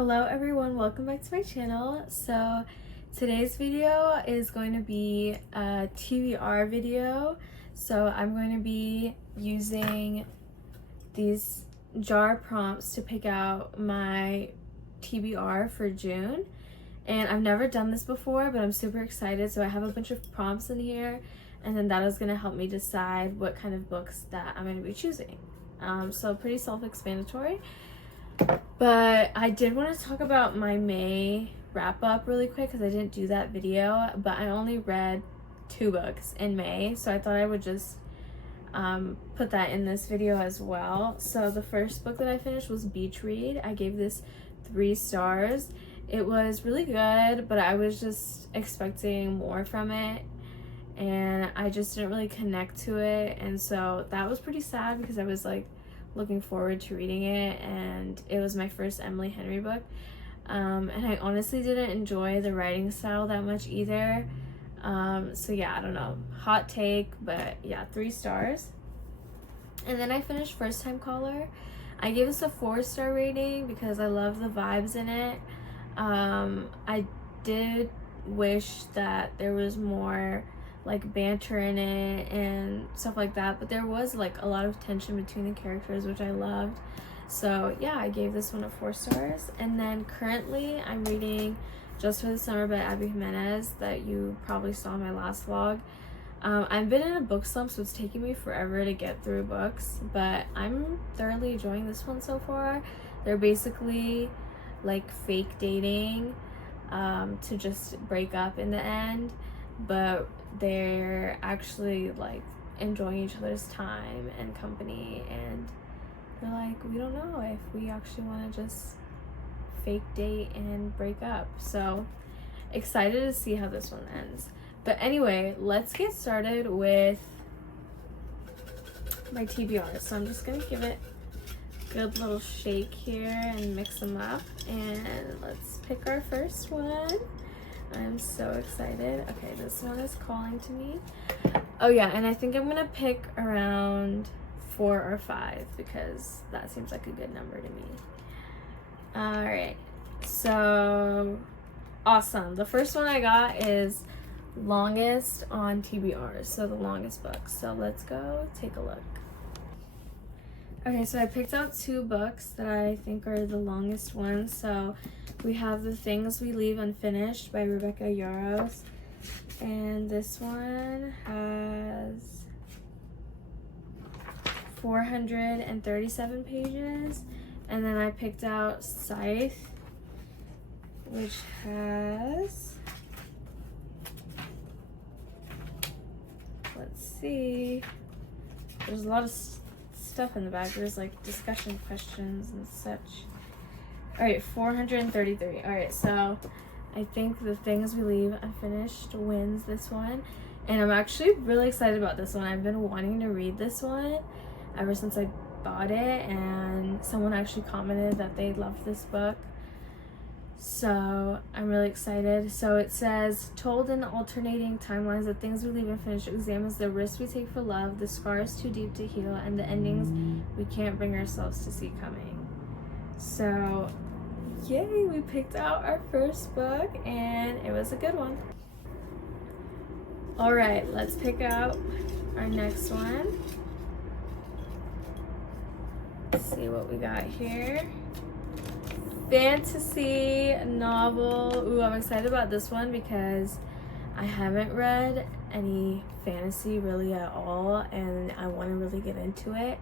Hello everyone, welcome back to my channel. So today's video is going to be a TBR video. So I'm going to be using these jar prompts to pick out my TBR for June. And I've never done this before, but I'm super excited. So I have a bunch of prompts in here, and then that is going to help me decide what kind of books that I'm going to be choosing. So pretty self-explanatory. But I did want to talk about my May wrap up really quick because I didn't do that video, but I only read 2 books in May, so I thought I would just put that in this video as well. So the first book that I finished was Beach Read. I gave this 3 stars. It was really good, but I was just expecting more from it, and I just didn't really connect to it, and so that was pretty sad because I was like looking forward to reading it, and it was my first Emily Henry book, and I honestly didn't enjoy the writing style that much either. So yeah, I don't know, hot take, but yeah, 3 stars. And then I finished First Time Caller. I gave this a 4-star rating because I love the vibes in it. I did wish that there was more like banter in it and stuff like that, but there was like a lot of tension between the characters, which I loved. So yeah, I gave this one a 4 stars. And then currently I'm reading Just for the Summer by Abby Jimenez, that you probably saw in my last vlog. I've been in a book slump, so it's taking me forever to get through books, but I'm thoroughly enjoying this one so far. They're basically like fake dating to just break up in the end, but they're actually like enjoying each other's time and company, and they're like, we don't know if we actually want to just fake date and break up. So excited to see how this one ends. But anyway, let's get started with my TBR. So I'm just gonna give it a good little shake here and mix them up, and let's pick our first one. I'm so excited. Okay, this one is calling to me. Oh yeah, and I think I'm gonna pick around 4 or 5 because that seems like a good number to me. All right, so awesome. The first one I got is longest on TBR, so the longest book. So let's go take a look. Okay, so I picked out 2 books that I think are the longest ones. So we have The Things We Leave Unfinished by Rebecca Yarros, and this one has 437 pages. And then I picked out Scythe, which has, let's see, there's a lot of stuff in the back. There's like discussion questions and such. All right, 433. All right, so I think The Things We Leave Unfinished wins this one, and I'm actually really excited about this one. I've been wanting to read this one ever since I bought it, and someone actually commented that they loved this book, so I'm really excited. So it says, told in alternating timelines, The Things We Leave Unfinished examines the risks we take for love, the scars too deep to heal, and the endings we can't bring ourselves to see coming. So yay, we picked out our first book, and it was a good one. All right, let's pick out our next one. Let's see what we got here. Fantasy novel. Ooh, I'm excited about this one because I haven't read any fantasy really at all, and I want to really get into it.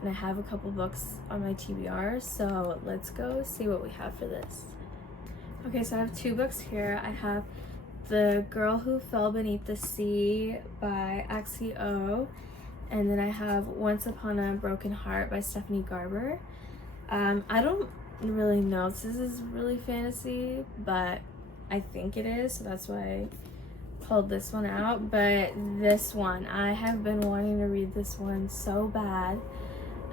And I have a couple books on my TBR, so let's go see what we have for this. Okay, so I have 2 books here. I have The Girl Who Fell Beneath the Sea by Axie O, and then I have Once Upon a Broken Heart by Stephanie Garber. I don't really know if this is really fantasy, but I think it is, so that's why I pulled this one out. But this one, I have been wanting to read this one so bad,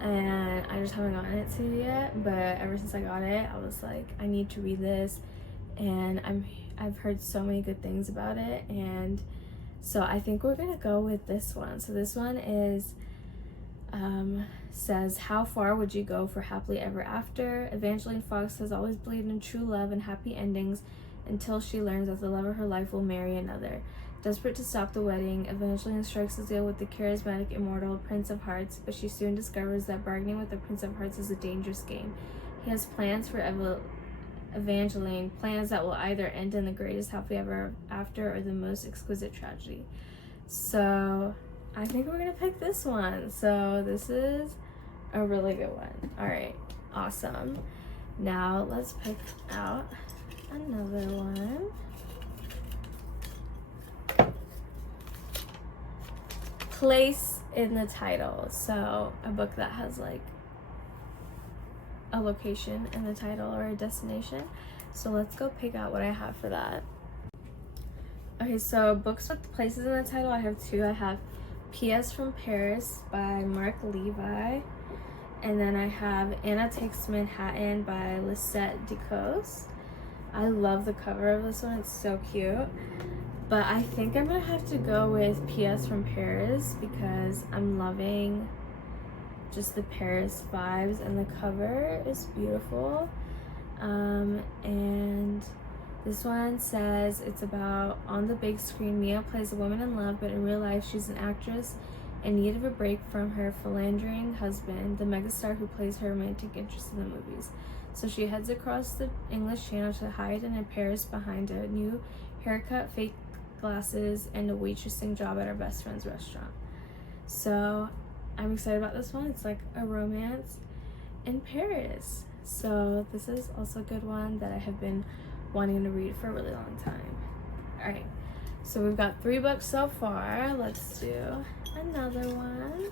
and I just haven't gotten it to yet. But ever since I got it, I was like, I need to read this, and I've heard so many good things about it, and so I think we're gonna go with this one. So this one is says, how far would you go for happily ever after? Evangeline Fox has always believed in true love and happy endings until she learns that the love of her life will marry another. Desperate to stop the wedding, Evangeline strikes a deal with the charismatic, immortal Prince of Hearts, but she soon discovers that bargaining with the Prince of Hearts is a dangerous game. He has plans for Evangeline, plans that will either end in the greatest happily ever after or the most exquisite tragedy. So I think we're gonna pick this one. So this is a really good one. All right, awesome. Now let's pick out another one. Place in the title. So a book that has like a location in the title or a destination. So let's go pick out what I have for that. Okay, so books with places in the title, I have two. I have P.S. from Paris by Mark Levi, and then I have Anna Takes Manhattan by Lisette DeCose. I love the cover of this one, it's so cute. But I think I'm gonna have to go with P.S. from Paris because I'm loving just the Paris vibes, and the cover is beautiful. And this one says it's about, on the big screen, Mia plays a woman in love, but in real life she's an actress in need of a break from her philandering husband, the megastar who plays her romantic interest in the movies. So she heads across the English Channel to hide in Paris behind a new haircut, fake glasses, and a waitressing job at her best friend's restaurant. So I'm excited about this one. It's like a romance in Paris. So this is also a good one that I have been wanting to read for a really long time. All right, so we've got 3 books so far. Let's do another one.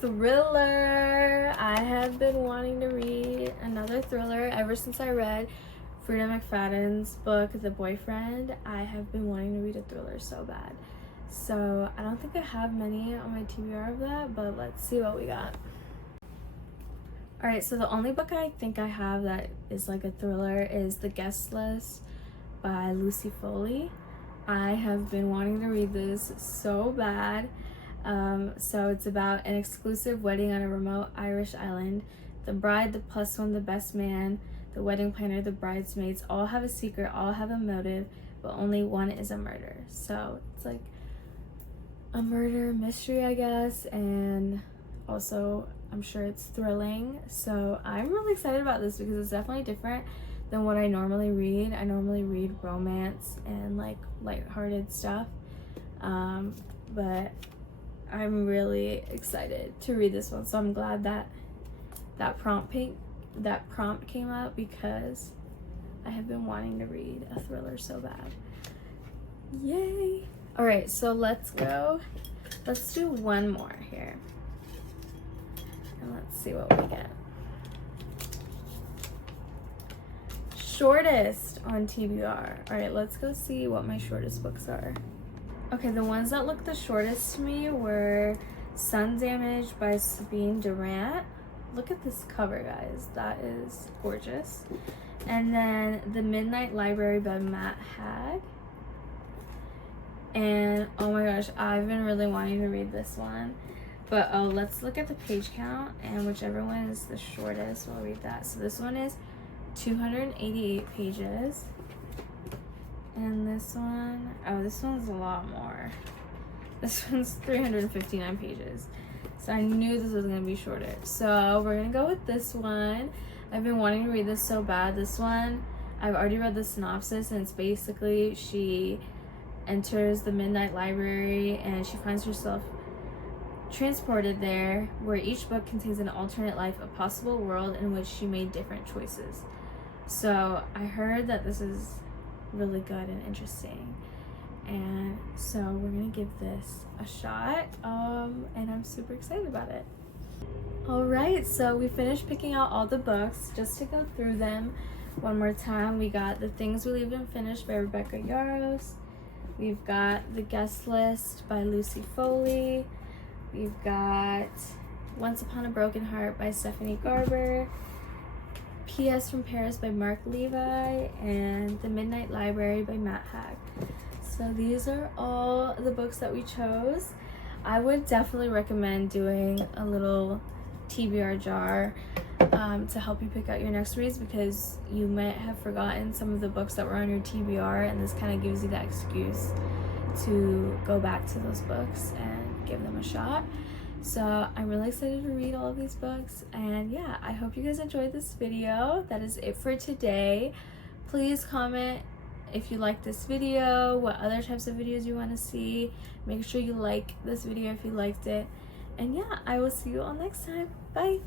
Thriller. I have been wanting to read another thriller ever since I read Frida McFadden's book, The Boyfriend. I have been wanting to read a thriller so bad. So I don't think I have many on my TBR of that, but let's see what we got. Alright, so the only book I think I have that is like a thriller is The Guest List by Lucy Foley. I have been wanting to read this so bad. So it's about an exclusive wedding on a remote Irish island. The bride, the plus one, the best man, the wedding planner, the bridesmaids all have a secret, all have a motive, but only one is a murder. So it's like a murder mystery, I guess, and also I'm sure it's thrilling. So I'm really excited about this because it's definitely different than what I normally read. I normally read romance and like lighthearted stuff, but I'm really excited to read this one. So I'm glad that that prompt came up because I have been wanting to read a thriller so bad. Yay! All right, so let's go. Let's do one more here. And let's see what we get. Shortest on TBR. All right, let's go see what my shortest books are. Okay, the ones that looked the shortest to me were Sun Damage by Sabine Durant. Look at this cover, guys. That is gorgeous. And then The Midnight Library by Matt Haig. And oh my gosh, I've been really wanting to read this one. But oh, let's look at the page count, and whichever one is the shortest, we'll read that. So this one is 288 pages. And this one, oh, this one's a lot more. This one's 359 pages. So I knew this was gonna be shorter. So we're gonna go with this one. I've been wanting to read this so bad. This one, I've already read the synopsis, and it's basically she enters the Midnight Library and she finds herself transported there, where each book contains an alternate life, a possible world in which she made different choices. So I heard that this is really good and interesting, and so we're gonna give this a shot, and I'm super excited about it. All right, so we finished picking out all the books. Just to go through them one more time, we got The Things We Leave Unfinished by Rebecca Yarros. We've got The Guest List by Lucy Foley. We've got Once Upon a Broken Heart by Stephanie Garber. P.S. from Paris by Mark Levi, and The Midnight Library by Matt Haig. So these are all the books that we chose. I would definitely recommend doing a little TBR jar to help you pick out your next reads, because you might have forgotten some of the books that were on your TBR, and this kind of gives you that excuse to go back to those books and give them a shot. So I'm really excited to read all of these books, and yeah, I hope you guys enjoyed this video. That is it for today. Please comment if you like this video, what other types of videos you want to see. Make sure you like this video if you liked it, and yeah, I will see you all next time. Bye.